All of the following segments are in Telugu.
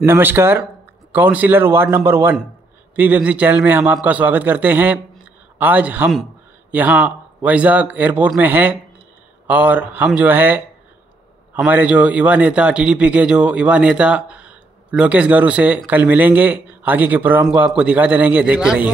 नमस्कार, councillor ward number 1 PBMC channel में हम आपका स्वागत करते हैं। आज हम यहाँ वैजाग एयरपोर्ट में हैं और हम जो है हमारे जो युवा नेता टीडीपी के जो युवा नेता लोकेश गारू से कल मिलेंगे। आगे के प्रोग्राम को आपको दिखाते रहेंगे, देखते रहिए।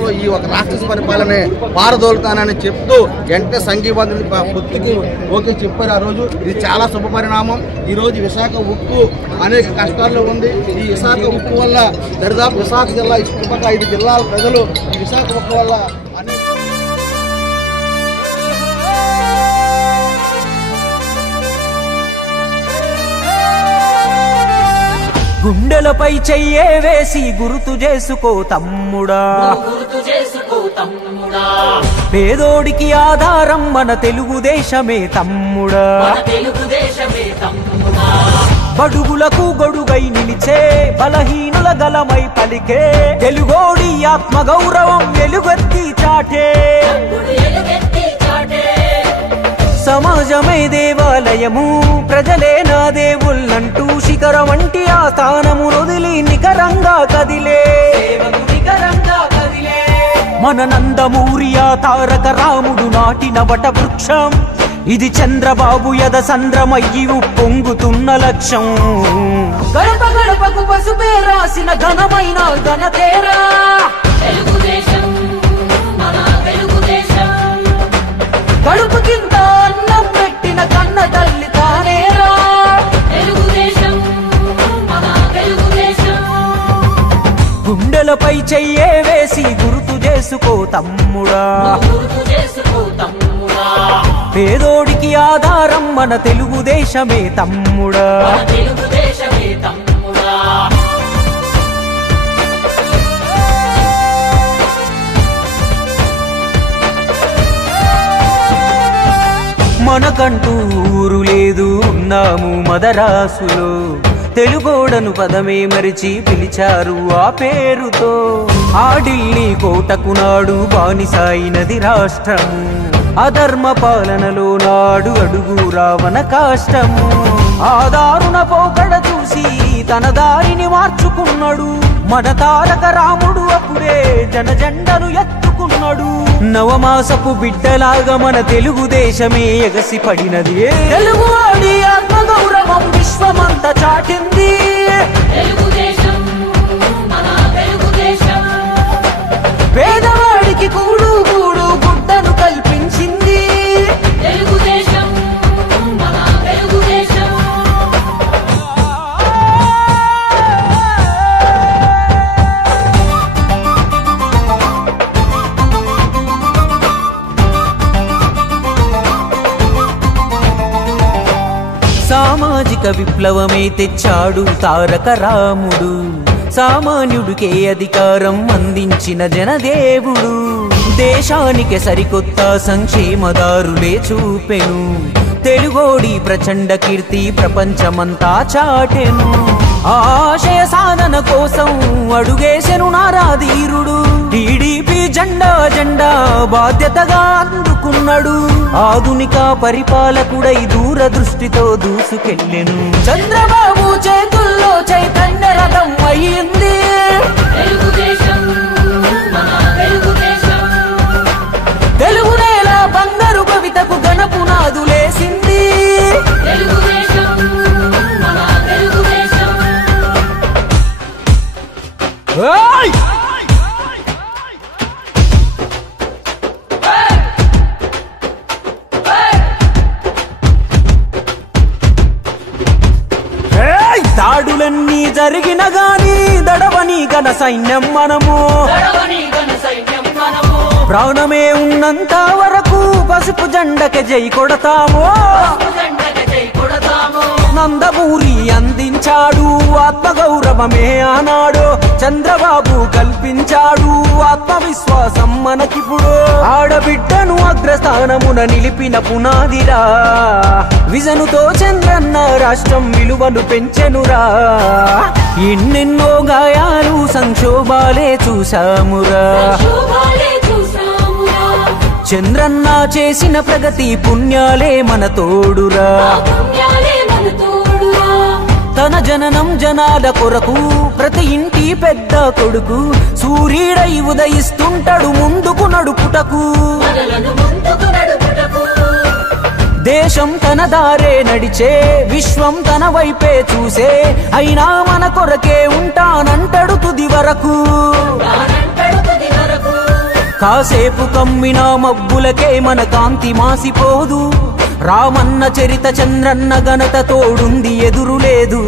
राक्षस परिपालने పారదోలుతానని చెప్తూ వెంటనే సంఘీభావం పొత్తుకి ఓకే చెప్పారు। ఆ రోజు ఇది చాలా శుభ పరిణామం। ఈ రోజు విశాఖ ఉక్కు అనేక కష్టాల్లో ఉంది। ఈ విశాఖ ఉక్కు వల్ల దరిదాపు విశాఖ జిల్లా చుట్టుపక్కల 5 జిల్లాల ప్రజలు ఈ విశాఖ ఉక్కు వల్ల గుండెలపై చెయ్యే వేసి గుర్తు చేసుకో తమ్ముడా, పేదోడికి ఆధారం మన తెలుగుదేశమే తమ్ముడా, బడుగులకు గొడుగై నిలిచే బలహీనుల గలమై పలికే తెలుగోడి ఆత్మ గౌరవం ఎలుగెత్తి చాటే, సమాజమే దేవాలయము ప్రజలే నా దేవుళ్ళంటూ శిఖరం వంటి ఆ స్థానము వదిలి నికరంగా కదిలే మన నందమూరి ఆ తారక రాముడు నాటిన వట వృక్షం ఇది చంద్రబాబు యద సంద్రమయ్యి పొంగుతున్న లక్ష్యం। గడప గడపకు పసుపే రాసిన ఘనమైన ఘనతేరా తెలుగుదేశం, మన తెలుగుదేశం, కడుపు కింద అన్నం పెట్టిన కన్న తల్లి తానేరా తెలుగుదేశం, మన తెలుగుదేశం, గుండెలపై చెయ్యే వేసి గుర్తు చేసుకో తమ్ముడా, పేదోడికి ఆధారం మన తెలుగుదేశమే తమ్ముడా, తెలుగుదేశమే తమ్ముడా। మనకంటూ ఊరు లేదు, ఉన్నాము మదరాసులో, తెలుగోడను పదమే మరిచి పిలిచారు ఆ పేరుతో, ఆ ఢిల్లీ కోటకు నాడు బానిసాయినది రాష్ట్రము, అధర్మ పాలనలో నాడు అడుగు రావణ కాష్టము, ఆ దారుణ పోకడ చూసి తన దారిని మార్చుకున్నాడు మన తారక రాముడు, అప్పుడే జనజెండను ఎత్తుకున్నాడు, నవమాసపు బిడ్డలాగా మన తెలుగుదేశమే ఎగసి పడినది, తెలుగువాడి ఆత్మ గౌరవం విశ్వమంతా చాటింది తెలుగుదేశం, మన తెలుగుదేశం, పేదవాడికి కూడు కూడు గుడ్డను కల్పించింది తెలుగుదేశం, మన తెలుగుదేశం। సామాజిక విప్లవమే తెచ్చాడు తారక రాముడు, సామాన్యుడికే అధికారం అందించిన జనదేవుడు, దేశానికి సరికొత్త సంక్షేమదారులే చూపెను, తెలుగోడి ప్రచండ కీర్తి ప్రపంచమంతా చాటెను, ఆశయ సాధన కోసం అడుగేసెను నారాధీరుడు, టీడీపీ జెండా జెండా బాధ్యతగా అందుకున్నాడు, ఆధునిక పరిపాలకుడై దూరదృష్టితో దూసుకెళ్ళెను, చంద్రబాబు చేతుల్లో చైతన్య రథం అయ్యింది తెలుగుదేశం, మన తెలుగుదేశం, తెలుగు నేల బంగారు కవితకు గణపునాదులేసింది తెలుగుదేశం, మన తెలుగుదేశం। దాడులన్నీ జరిగిన గాని దడవని ఘన సైన్యం మనము, ప్రాణమే ఉన్నంత వరకు పసుపు జెండకి జై కొడతాము, నందమూరి అందించాడు ఆత్మగౌరవమే ఆనాడు, చంద్రబాబు కల్పించాడు ఆత్మవిశ్వాసం మనకిప్పుడు, ఆడబిడ్డను అగ్రస్థానమున నిలిపిన పునాదిరా, విజనుతో చంద్రన్న రాష్ట్రం విలువను పెంచెనురా, ఎన్నెన్నో గాయాలు సంక్షోభాలే చూసామురా, చంద్రన్న చేసిన ప్రగతి పుణ్యాలే మన తోడురా, తన జననం జనాల కొరకు ప్రతి ఇంటి పెద్ద కొడుకు సూర్యుడై ఉదయిస్తుంటాడు ముందుకు నడుపుటకు దేశం తన దారే నడిచే విశ్వం తన వైపే చూసే అయినా మన కొరకే ఉంటానంటాడు తుది వరకు కాసేపు కమ్మిన మబ్బులకే మన కాంతి మాసిపోదు రామన్న చరిత చంద్రన్న ఘనత తోడుంది ఎదురు లేదు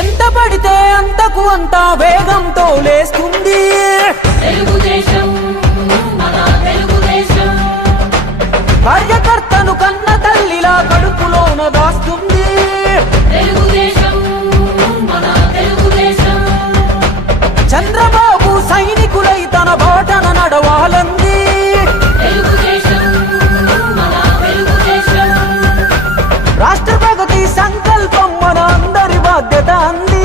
ఎంత పడితే అంతకు అంత వేగంతో లేస్తుంది కార్యకర్తను కన్న తల్లిలా కడుపులోన దాస్తుంది చంద్రబాబు సైనికులై తన బాటన నడవాలంది రాష్ట్ర ప్రగతి సంకల్పం మన అందరి బాధ్యత అంది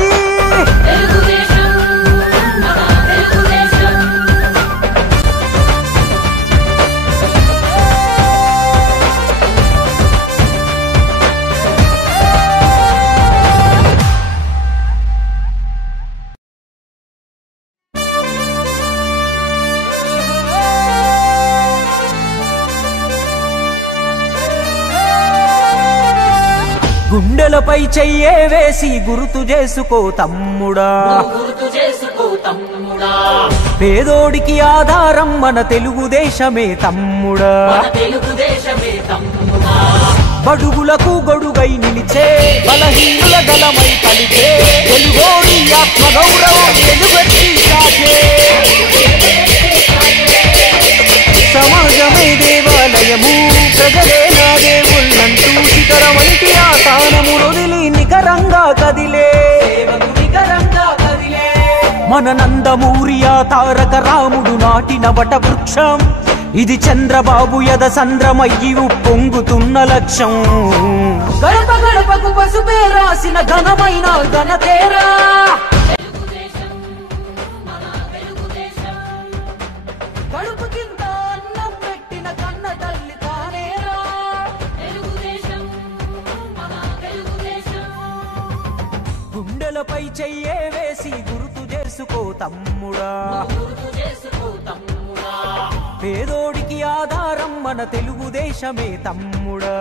గుండెలపై చెయ్యే వేసి గుర్తు చేసుకో తమ్ముడా పేదోడికి ఆధారం మన తెలుగుదేశమే తమ్ముడా బడుగులకు గొడుగై నిలిచే బలహీనుల గలమై పలిచే తెలుగోడి ఆత్మగౌరవం ఎలుగెత్తి చాచే సమాజమే దేవాలయము ప్రజలే నా దేవుళ్ళంటూ శిఖరం వంటి ఆ స్థానము వదిలి నికరంగా కదిలే మన నందమూరి ఆ తారక రాముడు నాటిన వట వృక్షం ఇది చంద్రబాబు యద సంద్రమయ్యి పొంగుతున్న లక్ష్యం గడప గడపకు పసుపే రాసిన ఘనమైన ఘనతేరా కడుపు కింద అన్నం పెట్టిన కన్న తల్లి తానేరా గుండెలపై చెయ్యే వేసి గుర్తు చేసుకో తమ్ముడా పేదోడికి ఆధారం మన తెలుగుదేశమే తమ్ముడా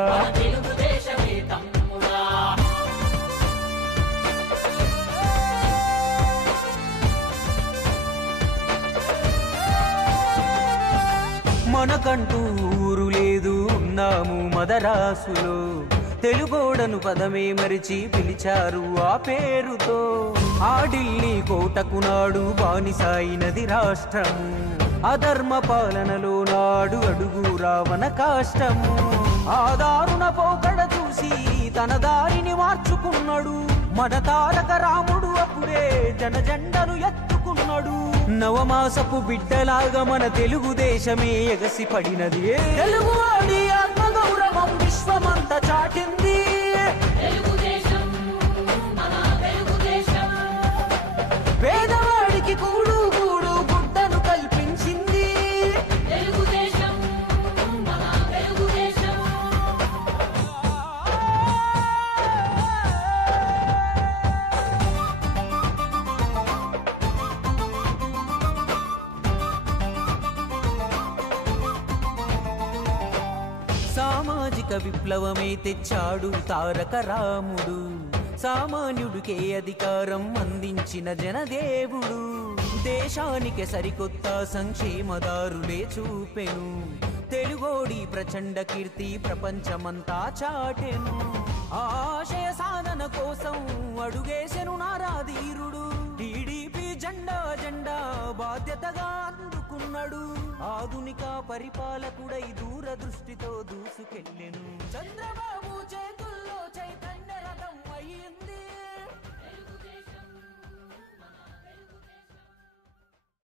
మనకంటూ ఊరు లేదు ఉన్నాము మదరాసులో తెలుగోడను పదమే మరిచి పిలిచారు ఆ పేరుతో ఆ ఢిల్లీ కోటకు నాడు బానిసాయినది రాష్ట్రము అధర్మ పాలనలో నాడు అడుగు రావణ కాష్టము ఆ దారుణ పోకడ చూసి తన దారిని మార్చుకున్నాడు మన తారక రాముడు అప్పుడే జనజెండను ఎత్తుకున్నాడు నవమాసపు బిడ్డలాగా మన తెలుగుదేశమే ఎగసి పడినది తెలుగువాడి ఆత్మగౌరవం విశ్వమంతా చాటింది పేదవాడికి కూడు కూడు గుడ్డను కల్పించింది సామాజిక విప్లవమే తెచ్చాడు తారక రాముడు సామాన్యుడికే అధికారం అందించిన జనదేవుడు దేశానికి సరికొత్త సంక్షేమదారులే చూపెను తెలుగోడి ప్రచండ కీర్తి ప్రపంచమంతా చాటెను ఆశయ సాధన కోసం అడుగేసెను నారాధీరుడు టీడీపీ జెండా బాధ్యతగా అందుకున్నాడు ఆధునిక పరిపాలకుడై దూరదృష్టితో దూసుకెళ్ళెను చంద్రబాబు